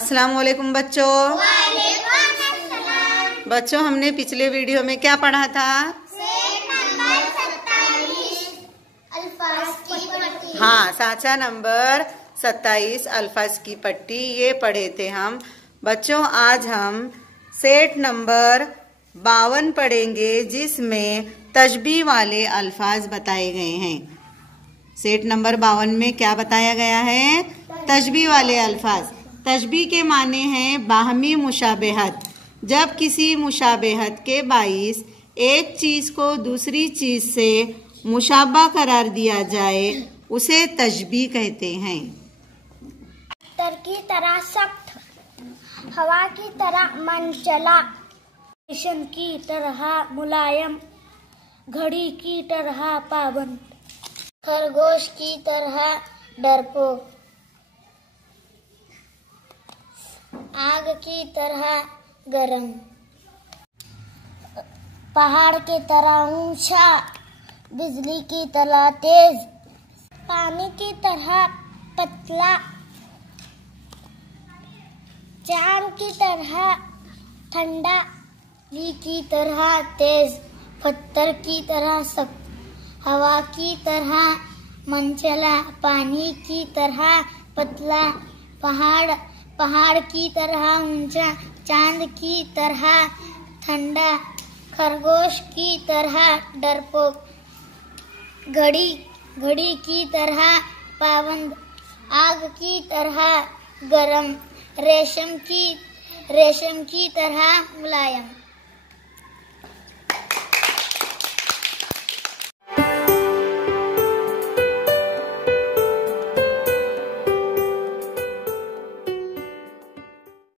अस्सलाम वालेकुम बच्चों। बच्चों, हमने पिछले वीडियो में क्या पढ़ा था? हाँ, साचा नंबर 27 अल्फाज की पट्टी, ये पढ़े थे हम। बच्चों, आज हम सेट नंबर 52 पढ़ेंगे, जिसमें तशबीह वाले अल्फाज बताए गए हैं। सेट नंबर 52 में क्या बताया गया है? तशबीह वाले अल्फाज। तशबीह के माने हैं बाहमी मुशाबहत। जब किसी मुशाबहत के बाइस एक चीज को दूसरी चीज से मुशाबा करार दिया जाए, उसे तशबीह कहते हैं। पत्थर की तरह सख्त, हवा की तरह मनचला, रेशम की तरह मुलायम, घड़ी की तरह पाबंद, खरगोश की तरह डरपोक, आग की तरह गरम, पहाड़ की तरह ऊंचा, बिजली की तरह तेज, पानी की तरह पतला, चांद की तरह ठंडा, बिजली की तरह तेज, पत्थर की तरह सख्त, हवा की तरह मनचला, पानी की तरह पतला, पहाड़ की तरह ऊंचा, चांद की तरह ठंडा, खरगोश की तरह डरपोक, घड़ी की तरह पाबंद, आग की तरह गरम, रेशम की तरह मुलायम।